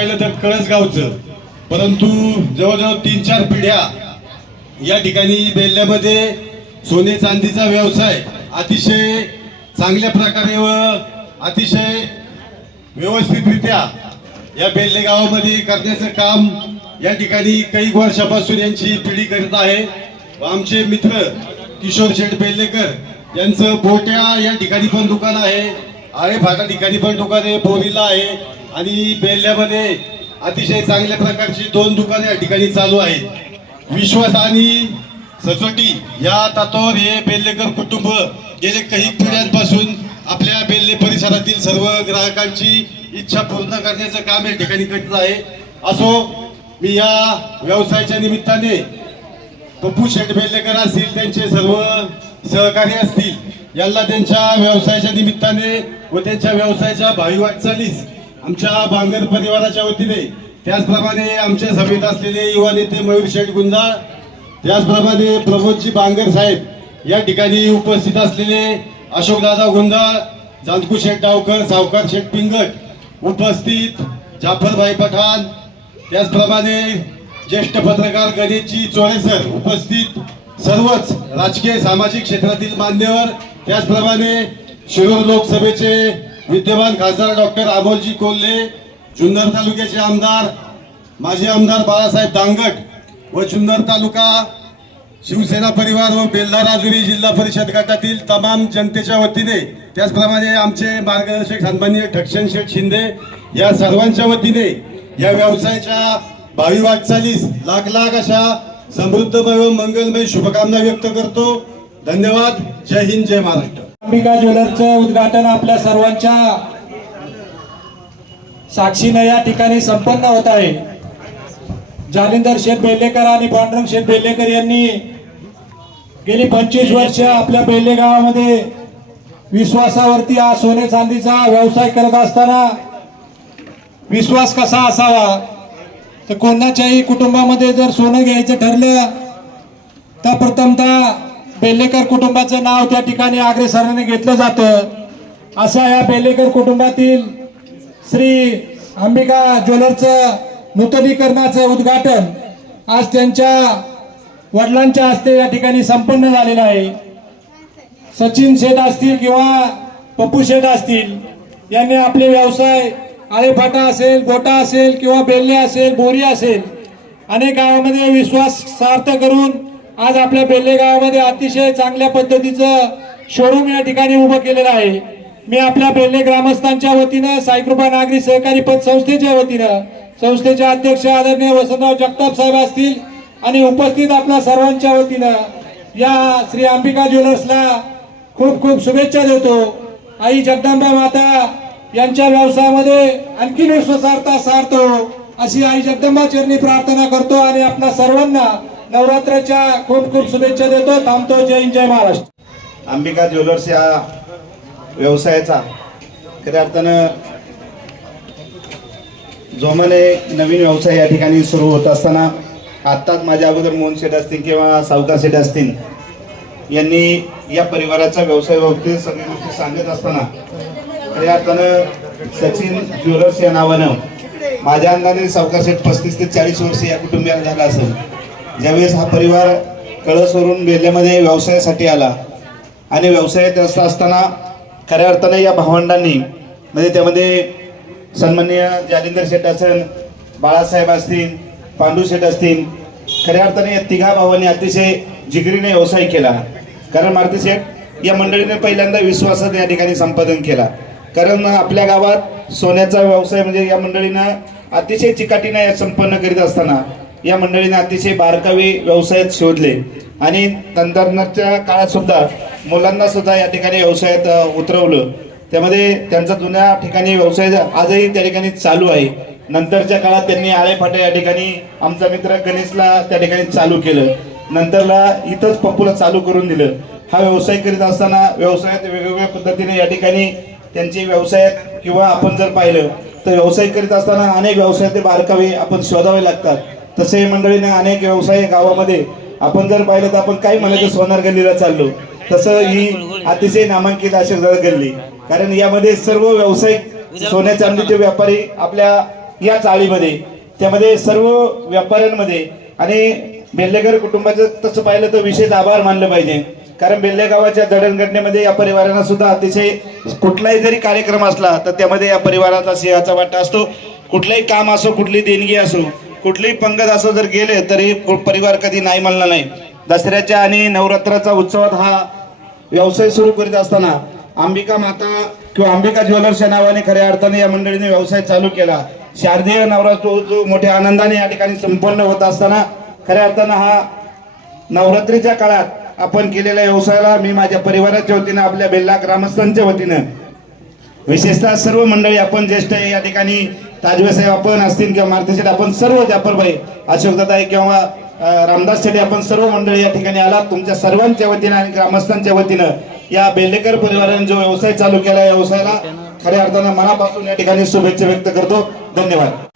पाहिलं तर कळसगावचं, परंतु जवळजवळ 3-4 पिढ्या या ठिकाणी बेल्ल्यामध्ये सोने चांदीचा व्यवसाय अतिशय चांगल्या प्रकारे व अतिशय व्यवस्थितरित्या या बेल्ले गावामध्ये करण्याचं काम या ठिकाणी काही वर्षापासून यांची पिढी करत आहे. आमचे मित्र किशोर शेठ बेल्लेकर यांचं बोट्या या ठिकाणी पण दुकान आहे, आळेफाटा ठिकाणी पण दुकान आहे, बोरीला आहे आणि बेल्ल्यामध्ये अतिशय चांगल्या प्रकारची 2 दुकाने या ठिकाणी चालू आहेत. विश्वास आणि सचोटी या तत्वावर हे बेल्लेकर कुटुंब गेले काही पिढ्यांपासून आपल्या बेल्ले परिसरातील सर्व ग्राहकांची इच्छा पूर्ण करण्याचं काम या ठिकाणी करत आहे. असो, मी या व्यवसायाच्या निमित्ताने पप्पू शेठ बेल्लेकर असतील, त्यांचे सर्व सहकारी असतील, यांना त्यांच्या व्यवसायाच्या निमित्ताने व त्यांच्या व्यवसायाच्या भावी वाटचालीस आमच्या बांगर परिवाराच्या वतीने, त्याचप्रमाणे आमच्या सभेत असलेले युवा नेते मयूर शेठ गुंजाळ, त्याचप्रमाणे प्रमोदजी बांगर साहेब या ठिकाणी उपस्थित असलेले अशोकदादा गुंजाळ, जांतकू शेठ डावकर, सावकार शेठ पिंगट उपस्थित, जाफरभाई पठाण, त्याचप्रमाणे ज्येष्ठ पत्रकार गणेशजी चोळे सर उपस्थित, सर्वच राजकीय सामाजिक क्षेत्रातील मान्यवर, त्याचप्रमाणे शिरूर लोकसभेचे विद्यमान खासदार डॉक्टर अमोलजी कोल्हे, जुन्नर तालुक्याचे आमदार माजी आमदार बाळासाहेब दांगट व जुन्नर तालुका शिवसेना परिवार व बेल्हार राजुरी जिल्हा परिषद गटातील तमाम जनतेच्या वतीने, त्याचप्रमाणे आमचे मार्गदर्शक सन्माननीय ठक्षण शेठ शिंदे या सर्वांच्या वतीने या व्यवसायाच्या भावी वाटचालीस लाख लाख अशा समृद्धमय व मंगलमय शुभकामना व्यक्त करतो. धन्यवाद. जय हिंद, जय महाराष्ट्र. अंबिका ज्वेलर्सचं उद्घाटन आपल्या सर्वांच्या साक्षीने या ठिकाणी संपन्न होत आहे. जालिंदर शेठ बेल्लेकर आणि पांडुरंग शेठ बेल्लेकर यांनी गेली 25 वर्ष आपल्या बेल्ले गावामध्ये विश्वासावरती हा सोने चांदीचा व्यवसाय करत असताना, विश्वास कसा असावा तर कोणाच्याही कुटुंबामध्ये जर सोनं घ्यायचं ठरलं तर प्रथमतः बेल्लेकर कुटुंबाचं नाव त्या ठिकाणी अग्रेसराने घेतलं जातं. अशा या बेल्लेकर कुटुंबातील श्री अंबिका ज्वेलर्सचं नूतनीकरणाचं उद्घाटन आज त्यांच्या वडिलांच्या हस्ते या ठिकाणी संपन्न झालेलं आहे. सचिन शेठ असतील किंवा पप्पू शेठ असतील, यांनी आपले व्यवसाय आळेफाटा असेल, गोटा असेल किंवा बेल्ले असेल, बोरी असेल, अनेक गावामध्ये विश्वास सार्थ करून आज आपल्या बेल्ले गावामध्ये अतिशय चांगल्या पद्धतीचं शोरूम या ठिकाणी उभं केलेलं आहे. मी आपल्या बेल्ले ग्रामस्थांच्या वतीनं, साईकृपा नागरी सहकारी पतसंस्थेच्या वतीनं, संस्थेचे अध्यक्ष आदरणीय वसंतराव जगताप साहेब असतील आणि उपस्थित आपल्या सर्वांच्या वतीनं या श्री अंबिका ज्वेलर्सला खूप खूप शुभेच्छा देतो. आई जगदंबा माता यांच्या व्यवसायामध्ये आणखी विश्वासार्हता सारतो अशी आई जगदंबा चरणी प्रार्थना करतो आणि आपल्या सर्वांना नवरात्राच्या खूप खूप शुभेच्छा देतो. थांबतो. जय हिंद, जय महाराष्ट्र. अंबिका ज्वेलर्स या व्यवसायाचा खऱ्या अर्थानं जोमाने नवीन व्यवसाय या ठिकाणी सुरू होत असताना, आत्ताच माझ्या अगोदर मोहन शेठ असतील किंवा सावकार शेठ असतील यांनी या परिवाराच्या व्यवसाय बाबतीत सगळी गोष्टी सांगत असताना, खऱ्या अर्थानं सचिन ज्वेलर्स या नावानं माझ्या अंदाने सावकार शेठ 35 ते 40 वर्ष या कुटुंबियाला झाला असेल. ज्यावेळेस हा परिवार कळसवरून बेल्ल्यामध्ये व्यवसायासाठी आला आणि व्यवसायात असताना खऱ्या अर्थानं या भावंडांनी, म्हणजे त्यामध्ये सन्माननीय जालिंदर शेठ असेल, बाळासाहेब असतील, पांडू शेठ असतील, खऱ्या अर्थाने या तिघा भावांनी अतिशय जिगरीने व्यवसाय केला. कारण मारुती शेठ या मंडळीने पहिल्यांदा विश्वासात या ठिकाणी संपादन केला. कारण आपल्या गावात सोन्याचा व्यवसाय म्हणजे या मंडळीनं अतिशय चिकाटीने संपन्न करीत असताना या मंडळीने अतिशय बारकावे व्यवसायात शोधले आणि तंत्रज्ञानाच्या काळात सुद्धा मुलांना सुद्धा या ठिकाणी व्यवसायात उतरवलं. त्यामध्ये त्यांचा जुन्या ठिकाणी व्यवसाय आजही त्या ठिकाणी चालू आहे. नंतरच्या काळात त्यांनी आळेफाटा या ठिकाणी आमचा मित्र गणेशला त्या ठिकाणी चालू केलं. नंतरला इथंच पप्पूला चालू करून दिलं. हा व्यवसाय करीत असताना व्यवसायात वेगवेगळ्या पद्धतीने या ठिकाणी त्यांचे व्यवसायात किंवा आपण जर पाहिलं तर व्यवसाय करीत असताना अनेक व्यवसायाचे बारकावे आपण शोधावे लागतात. तसे मंडळीने अनेक व्यवसाय गावामध्ये आपण जर पाहिलं तर आपण काय म्हणायचं सोनार गल्लीला चाललो, तसं ही अतिशय नामांकित अशी गल्ली. कारण यामध्ये सर्व व्यावसायिक सोन्या चांदीचे व्यापारी आपल्या या चाळीमध्ये, त्यामध्ये सर्व व्यापाऱ्यांमध्ये आणि बेल्लेकर कुटुंबाचं तसं पाहिलं तर विशेष आभार मानलं पाहिजे. कारण बेल्ले गावाच्या जडणघडणेमध्ये या परिवारांना सुद्धा अतिशय कुठलाही जरी कार्यक्रम असला तर त्यामध्ये या परिवाराचा सिंहाचा वाटा असतो. कुठलंही काम असो, कुठली देणगी असो, कुठलीही पंगत असो जर गेले तरी परिवार कधी नाही म्हणला नाही. दसऱ्याच्या आणि नवरात्राचा उत्सवात हा व्यवसाय सुरू करीत असताना अंबिका माता किंवा अंबिका ज्वेलर्सच्या नावाने खऱ्या अर्थाने या मंडळीने व्यवसाय चालू केला. शारदीय नवरात्र जो मोठ्या आनंदाने या ठिकाणी संपन्न होत असताना खऱ्या अर्थानं हा नवरात्रीच्या काळात आपण केलेल्या व्यवसायाला मी माझ्या परिवाराच्या वतीनं, आपल्या बेल्ला ग्रामस्थांच्या वतीनं, विशेषतः सर्व मंडळी, आपण ज्येष्ठ आहे या ठिकाणी, ताजवे साहेब आपण असतील किंवा मारुती शेठ, आपण सर्व जाफरभाई, अशोकदादा किंवा रामदास शेठ, आपण सर्व मंडळी या ठिकाणी आलात. तुमच्या सर्वांच्या वतीनं आणि ग्रामस्थांच्या वतीनं या बेल्लेकर परिवाराने जो व्यवसाय चालू केला, या व्यवसायाला खऱ्या अर्थानं मनापासून या ठिकाणी शुभेच्छा व्यक्त करतो. धन्यवाद.